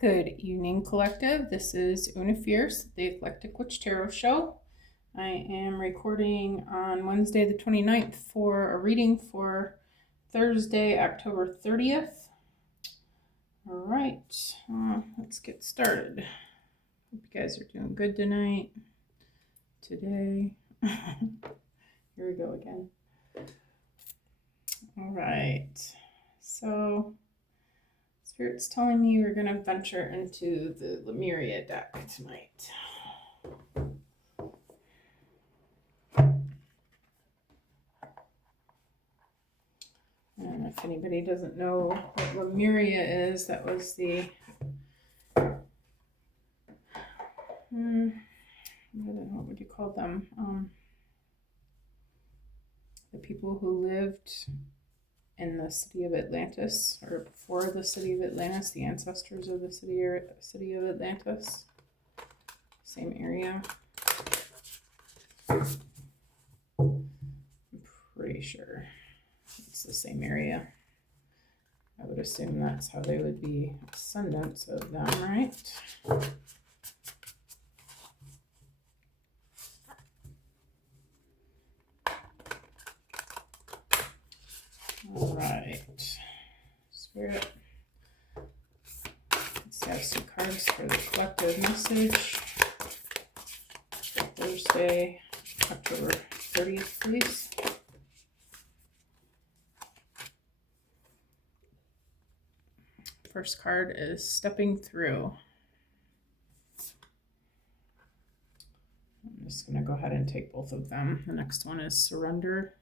Good evening, collective. This is Una Fierce, the Eclectic Witch Tarot Show. I am recording on Wednesday the 29th for a reading for Thursday, October 30th. All right, let's get started. Hope you guys are doing good tonight, today. Here we go again. All right, so Spirit's telling me we're going to venture into the Lemuria deck tonight. And if anybody doesn't know what Lemuria is, that was the what would you call them? The people who lived in the city of Atlantis, or before the city of Atlantis, the ancestors of the city of Atlantis. Same area. I'm pretty sure it's the same area. I would assume that's how they would be descendants of them, right? All right, Spirit, let's have some cards for the collective message for Thursday, October 30th, please. First card is Stepping Through. I'm just going to go ahead and take both of them. The next one is Surrender.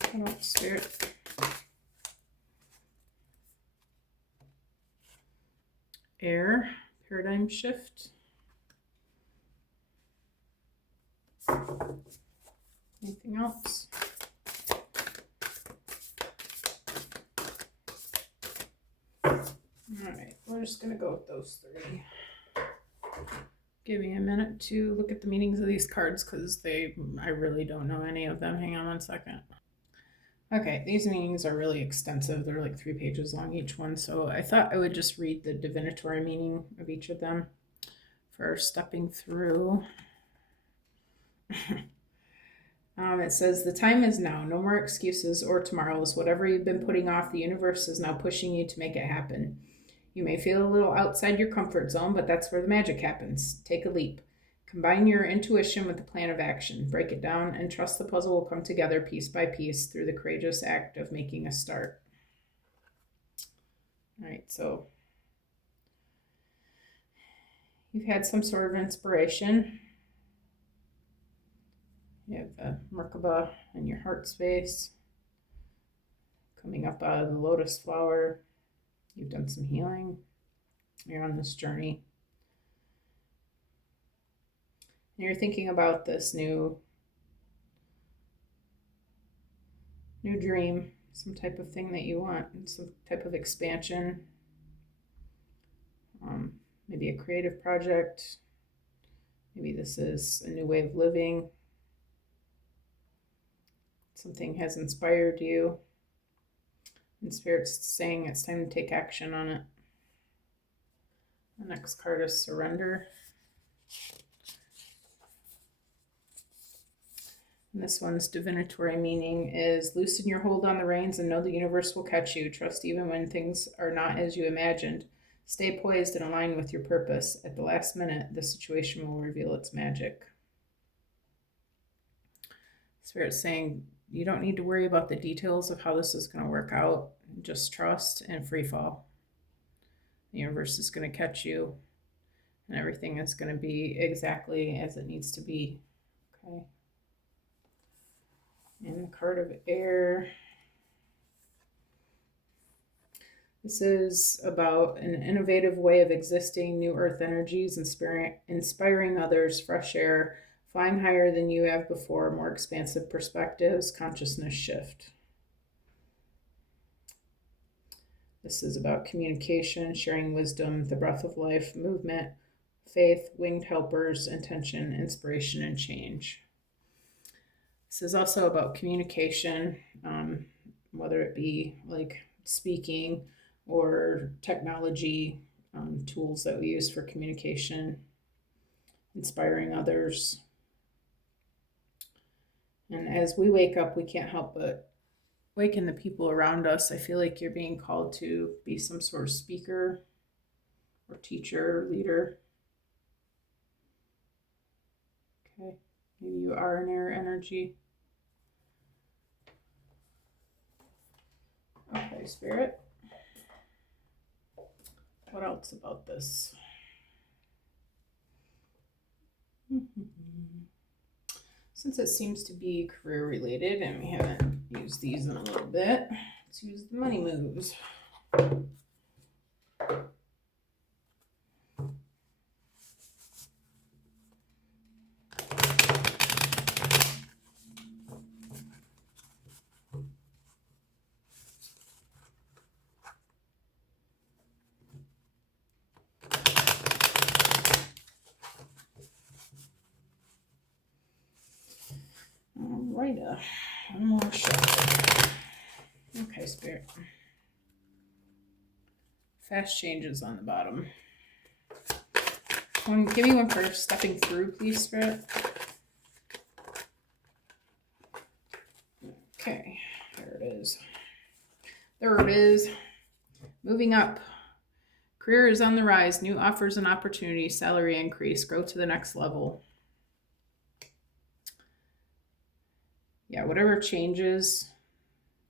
Come on, Spirit. Air, Paradigm Shift. Anything else? Alright, we're just going to go with those three. Give me a minute to look at the meanings of these cards because I really don't know any of them. Hang on one second. Okay, these meanings are really extensive. They're like 3 pages long each one, so I thought I would just read the divinatory meaning of each of them. For Stepping Through. It says, the time is now. No more excuses or tomorrows. Whatever you've been putting off, the universe is now pushing you to make it happen. You may feel a little outside your comfort zone, but that's where the magic happens. Take a leap. Combine your intuition with the plan of action. Break it down and trust the puzzle will come together piece by piece through the courageous act of making a start. All right, so you've had some sort of inspiration. You have the Merkaba in your heart space, coming up out of the lotus flower. You've done some healing. You're on this journey. And you're thinking about this new dream, some type of thing that you want, some type of expansion. Maybe a creative project. Maybe this is a new way of living. Something has inspired you. And Spirit's saying it's time to take action on it. The next card is Surrender. And this one's divinatory meaning is loosen your hold on the reins and know the universe will catch you. Trust even when things are not as you imagined. Stay poised and align with your purpose. At the last minute, the situation will reveal its magic. Spirit's saying you don't need to worry about the details of how this is going to work out. Just trust and free fall. The universe is going to catch you, and everything is going to be exactly as it needs to be. Okay. And the card of Air. This is about an innovative way of existing, new earth energies, inspiring others, fresh air, flying higher than you have before, more expansive perspectives, consciousness shift. This is about communication, sharing wisdom, the breath of life, movement, faith, winged helpers, intention, inspiration, and change. This is also about communication, whether it be like speaking or technology tools that we use for communication, inspiring others. And as we wake up, we can't help but waken the people around us. I feel like you're being called to be some sort of speaker or teacher, or leader. Okay, maybe you are an air energy. Okay, Spirit. What else about this? Since it seems to be career related and we haven't used these in a little bit, let's use the money moves. Alright, one more shot. Okay, Spirit. Fast changes on the bottom. Give me one for stepping through, please, Spirit. Okay, there it is. There it is. Moving up. Career is on the rise. New offers and opportunities. Salary increase. Grow to the next level. Yeah, whatever changes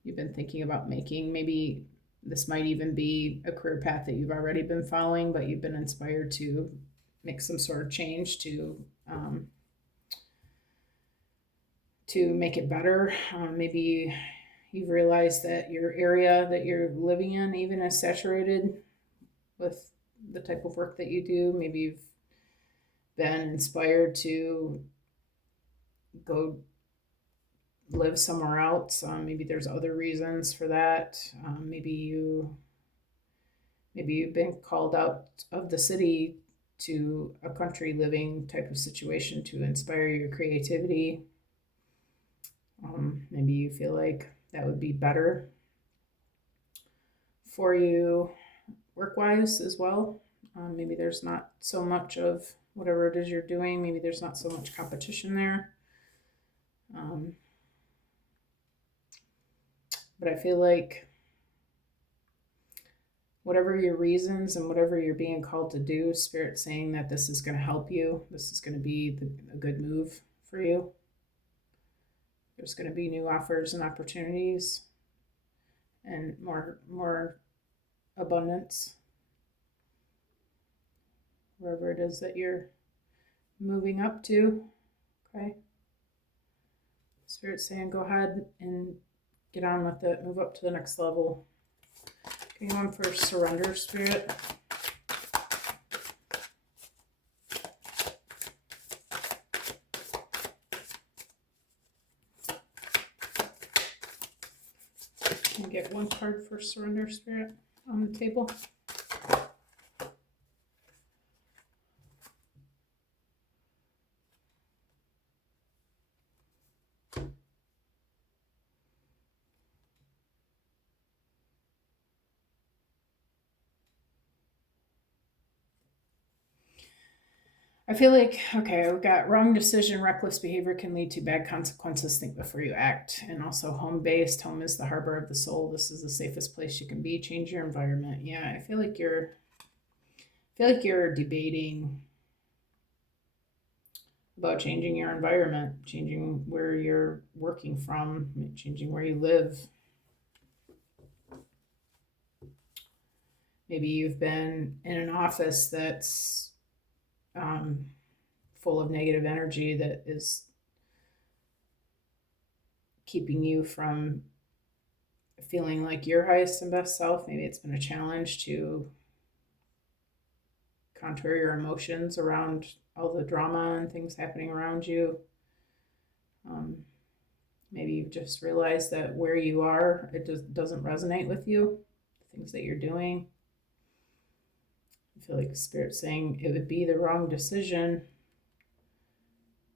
you've been thinking about making, maybe this might even be a career path that you've already been following, but you've been inspired to make some sort of change to make it better. Maybe you've realized that your area that you're living in even is saturated with the type of work that you do. Maybe you've been inspired to go live somewhere else. Maybe there's other reasons for that. Maybe you've been called out of the city to a country living type of situation to inspire your creativity. Maybe you feel like that would be better for you work-wise as well. Maybe there's not so much of whatever it is you're doing. Maybe there's not so much competition there. But I feel like whatever your reasons and whatever you're being called to do, Spirit's saying that this is going to help you. This is going to be a good move for you. There's going to be new offers and opportunities and more abundance wherever it is that you're moving up to. Okay. Spirit's saying go ahead and get on with it. Move up to the next level. Give me one for surrender, Spirit. Can you get one card for surrender, Spirit, on the table? I feel like, okay, we've got wrong decision, reckless behavior can lead to bad consequences. Think before you act. And also home-based. Home is the harbor of the soul. This is the safest place you can be. Change your environment. Yeah, I feel like you're debating about changing your environment, changing where you're working from, changing where you live. Maybe you've been in an office that's full of negative energy that is keeping you from feeling like your highest and best self. Maybe it's been a challenge to contour your emotions around all the drama and things happening around you. Maybe you've just realized that where you are, it just doesn't resonate with you, the things that you're doing. I feel like Spirit's saying it would be the wrong decision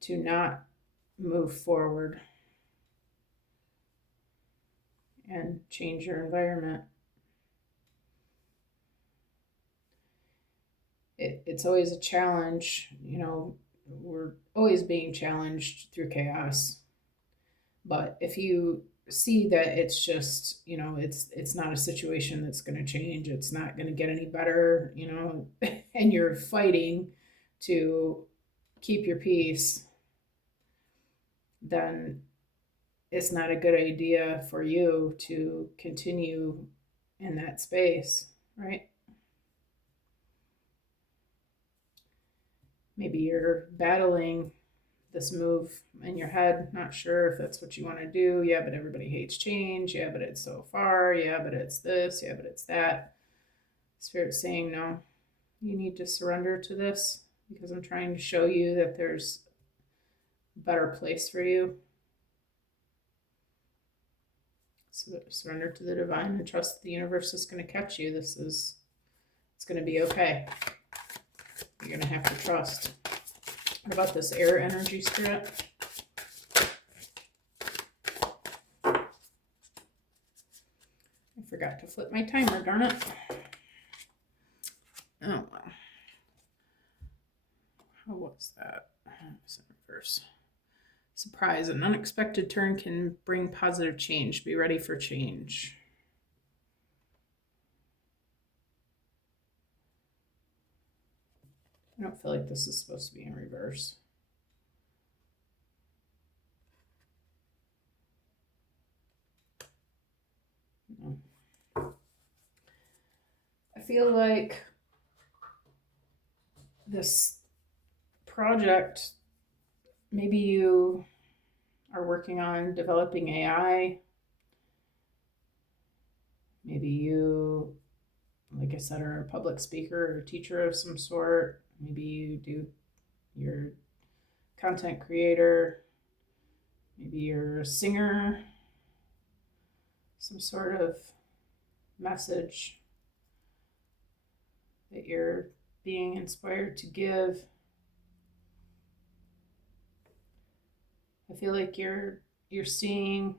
to not move forward. and change your environment. It's always a challenge, we're always being challenged through chaos. But if you see that it's just, it's not a situation that's going to change, it's not going to get any better, and you're fighting to keep your peace, then it's not a good idea for you to continue in that space, right? Maybe you're battling this move in your head, not sure if that's what you want to do. Yeah, but everybody hates change. Yeah, but it's so far. Yeah, but it's this. Yeah, but it's that. Spirit's saying, no, you need to surrender to this because I'm trying to show you that there's a better place for you. So surrender to the divine and trust the universe is going to catch you. It's going to be okay. You're going to have to trust. What about this air energy, Spirit? I forgot to flip my timer, darn it. Oh, well. How was that? It's in reverse. Surprise, an unexpected turn can bring positive change. Be ready for change. I don't feel like this is supposed to be in reverse. No. I feel like this project, maybe you are working on developing AI. Maybe you, like I said, are a public speaker or a teacher of some sort. Maybe you're content creator. Maybe you're a singer. Some sort of message that you're being inspired to give. I feel like you're seeing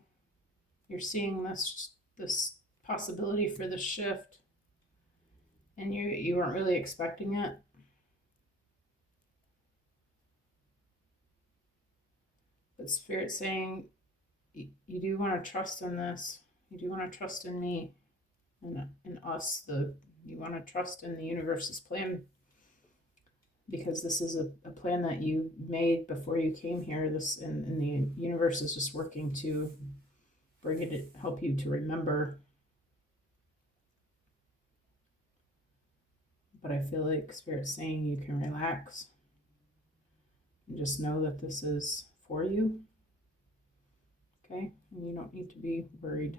this possibility for the shift, and you weren't really expecting it. But Spirit's saying you do want to trust in this. You do want to trust in me, and in us. You want to trust in the universe's plan, because this is a plan that you made before you came here. And the universe is just working to bring it, help you to remember. But I feel like Spirit's saying you can relax and just know that this is for you. Okay? And you don't need to be worried.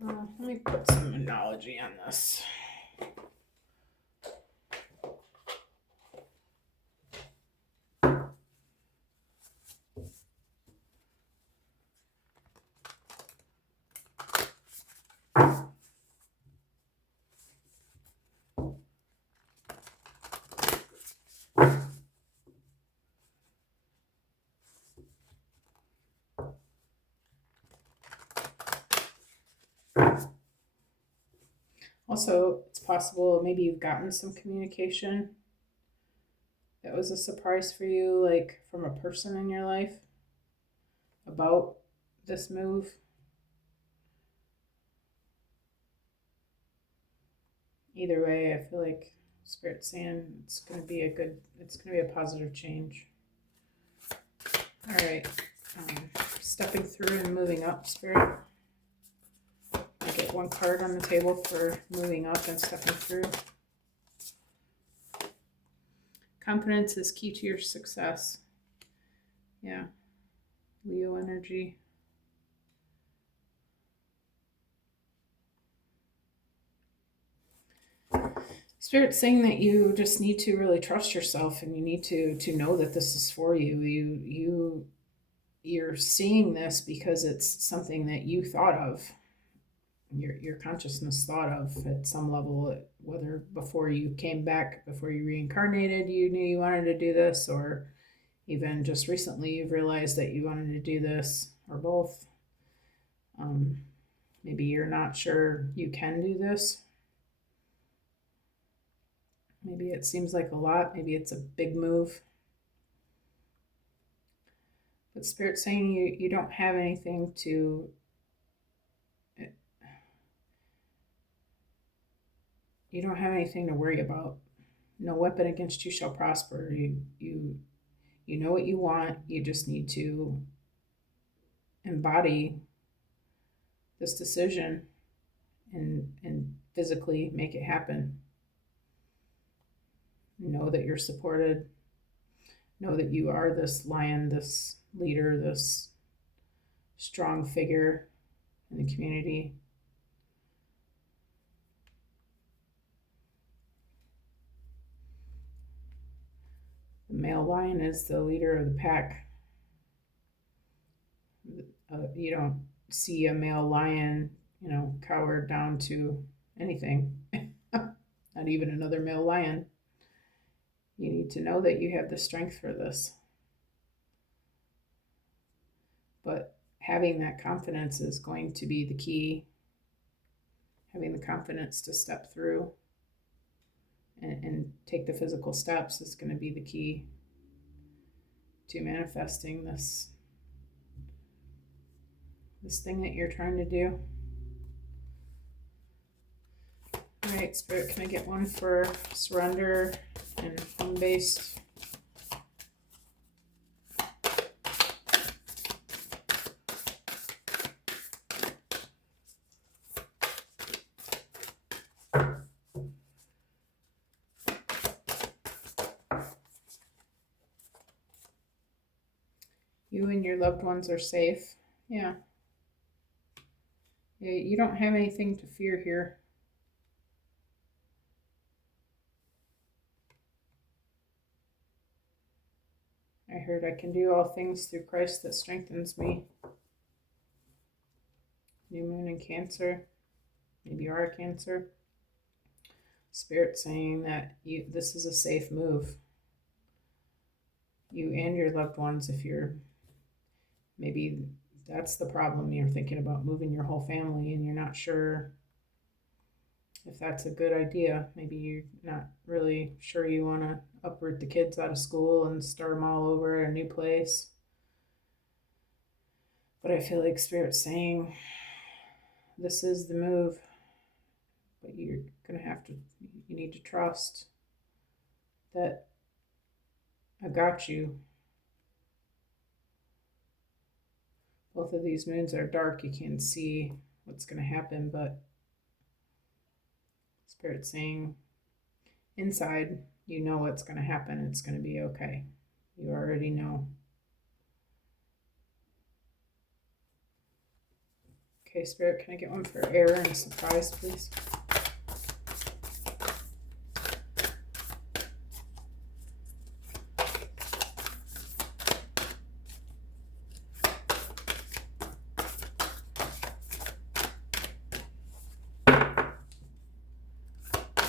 Let me put some analogy on this. Also, it's possible maybe you've gotten some communication that was a surprise for you, like from a person in your life about this move. Either way, I feel like Spirit's saying it's going to be a positive change. All right, stepping through and moving up, Spirit. I get one card on the table for moving up and stepping through. Confidence is key to your success. Yeah. Leo energy. Spirit's saying that you just need to really trust yourself, and you need to know that this is for you. You're seeing this because it's something that you thought of. Your consciousness thought of at some level, whether before you came back, before you reincarnated, you knew you wanted to do this, or even just recently you've realized that you wanted to do this, or both. Maybe you're not sure you can do this. Maybe it seems like a lot. Maybe it's a big move. But Spirit's saying you don't have anything to, you don't have anything to worry about. No weapon against you shall prosper. You know what you want. You just need to embody this decision and physically make it happen. Know that you're supported. Know that you are this lion, this leader, this strong figure in the community. The male lion is the leader of the pack. You don't see a male lion, cowered down to anything, not even another male lion. You need to know that you have the strength for this. But having that confidence is going to be the key. Having the confidence to step through and take the physical steps is going to be the key to manifesting this thing that you're trying to do. All right, Spirit, can I get one for surrender and home-based? You and your loved ones are safe. Yeah. You don't have anything to fear here. I heard I can do all things through Christ that strengthens me. New moon in Cancer. Maybe you are a Cancer. Spirit saying that this is a safe move. You and your loved ones, if you're, maybe that's the problem. You're thinking about moving your whole family and you're not sure if that's a good idea. Maybe you're not really sure you want to uproot the kids out of school and start them all over at a new place. But I feel like Spirit's saying this is the move, but you're going to have to, you need to trust that I got you. Both of these moons are dark. You can't see what's going to happen, but Spirit's saying inside, you know what's going to happen. It's going to be okay. You already know. Okay, Spirit, can I get one for error and surprise, please?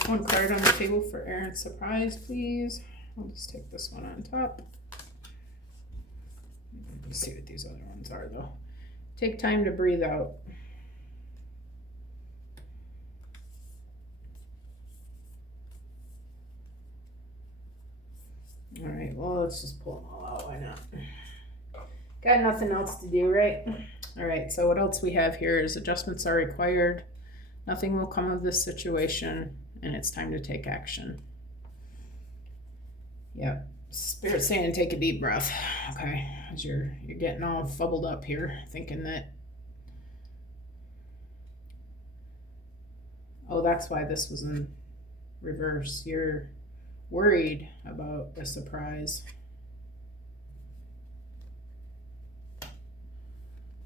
One card on the table for error and surprise, please. I'll just take this one on top. Let's see what these other ones are, though. Take time to breathe out. All right, well, let's just pull them all out. Why not? Got nothing else to do, right? All right, so what else we have here is adjustments are required. Nothing will come of this situation, and it's time to take action. Yep. Spirit saying take a deep breath. Okay, as you're getting all fubbled up here, thinking that, oh, that's why this was in reverse. You're worried about a surprise.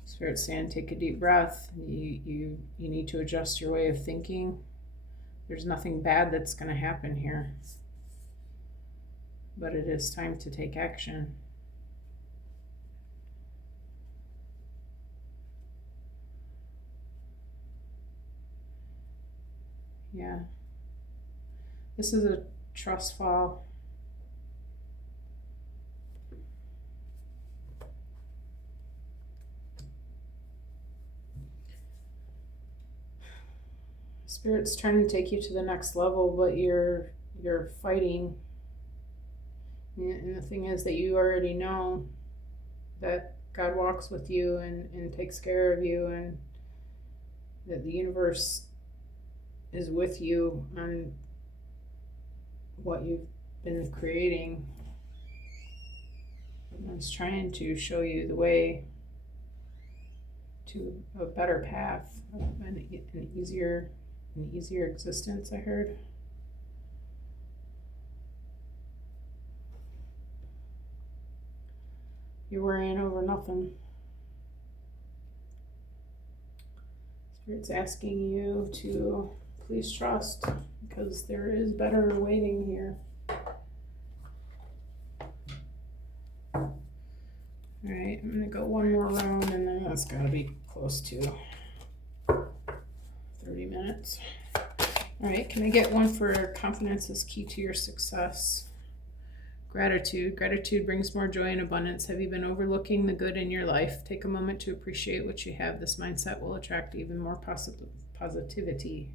Spirit saying take a deep breath. You need to adjust your way of thinking. There's nothing bad that's going to happen here, but it is time to take action. Yeah. This is a trust fall. Spirit's trying to take you to the next level, but you're fighting. And the thing is that you already know that God walks with you and takes care of you, and that the universe is with you on what you've been creating. And it's trying to show you the way to a better path, an easier existence, I heard. You're worrying over nothing. Spirit's asking you to please trust, because there is better waiting here. Alright, I'm gonna go one more round, and then that's gotta be close to 30 minutes. Alright, can I get one for confidence is key to your success? Gratitude. Gratitude brings more joy and abundance. Have you been overlooking the good in your life? Take a moment to appreciate what you have. This mindset will attract even more positivity.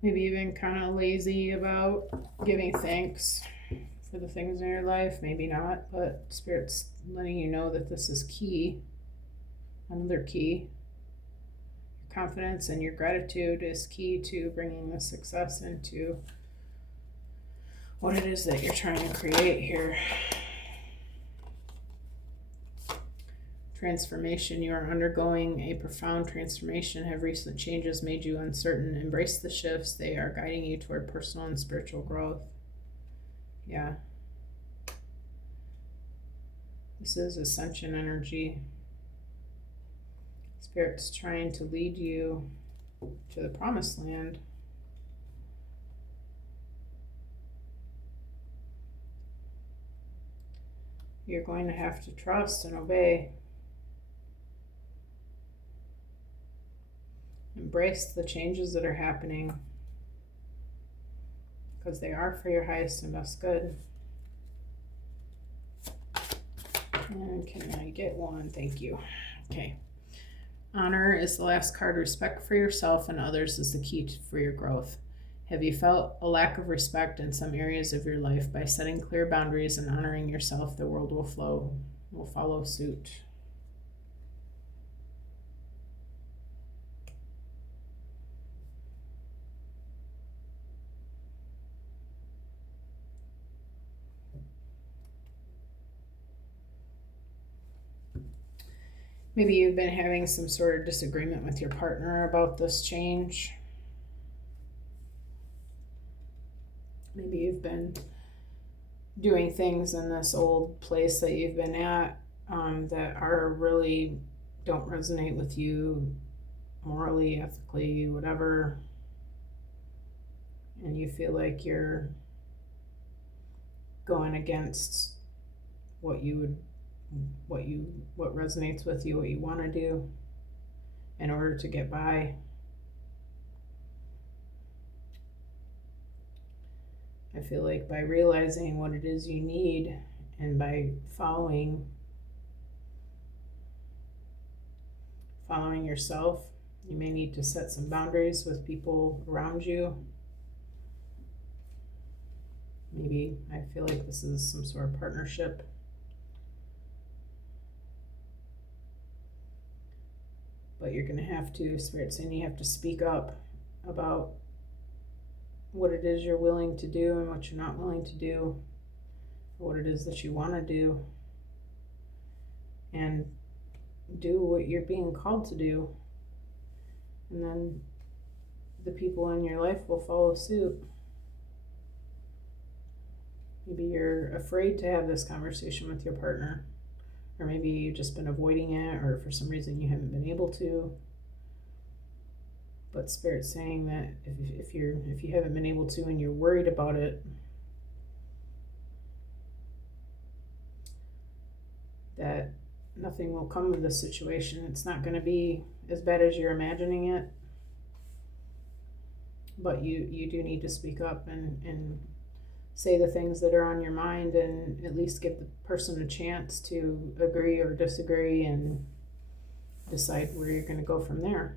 Maybe even kind of lazy about giving thanks for the things in your life. Maybe not, but Spirit's letting you know that this is key. Another key. Confidence and your gratitude is key to bringing the success into what it is that you're trying to create here. Transformation. You are undergoing a profound transformation. Have recent changes made you uncertain? Embrace the shifts. They are guiding you toward personal and spiritual growth. Yeah. This is ascension energy. Spirit's trying to lead you to the promised land. You're going to have to trust and obey. Embrace the changes that are happening, because they are for your highest and best good. And can I get one? Thank you. Okay. Honor is the last card. Respect for yourself and others is the key for your growth. Have you felt a lack of respect in some areas of your life? By setting clear boundaries and honoring yourself, the world will follow suit. Maybe you've been having some sort of disagreement with your partner about this change. Maybe you've been doing things in this old place that you've been at that are really don't resonate with you morally, ethically, whatever. And you feel like you're going against what resonates with you, what you want to do in order to get by. I feel like by realizing what it is you need and by following yourself, you may need to set some boundaries with people around you. Maybe I feel like this is some sort of partnership. But you're going to have to, Spirit's saying you have to speak up about what it is you're willing to do and what you're not willing to do, what it is that you want to do, and do what you're being called to do. And then the people in your life will follow suit. Maybe you're afraid to have this conversation with your partner. Or maybe you've just been avoiding it, or for some reason you haven't been able to. But Spirit's saying that if you haven't been able to and you're worried about it, that nothing will come of this situation. It's not going to be as bad as you're imagining it. But you do need to speak up and say the things that are on your mind and at least give the person a chance to agree or disagree and decide where you're going to go from there.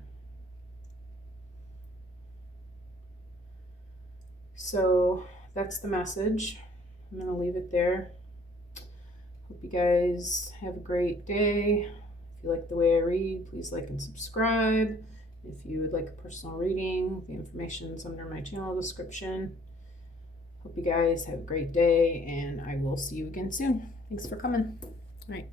So that's the message. I'm going to leave it there. Hope you guys have a great day. If you like the way I read, please like and subscribe. If you would like a personal reading, the information is under my channel description. Hope you guys have a great day, and I will see you again soon. Thanks for coming. All right.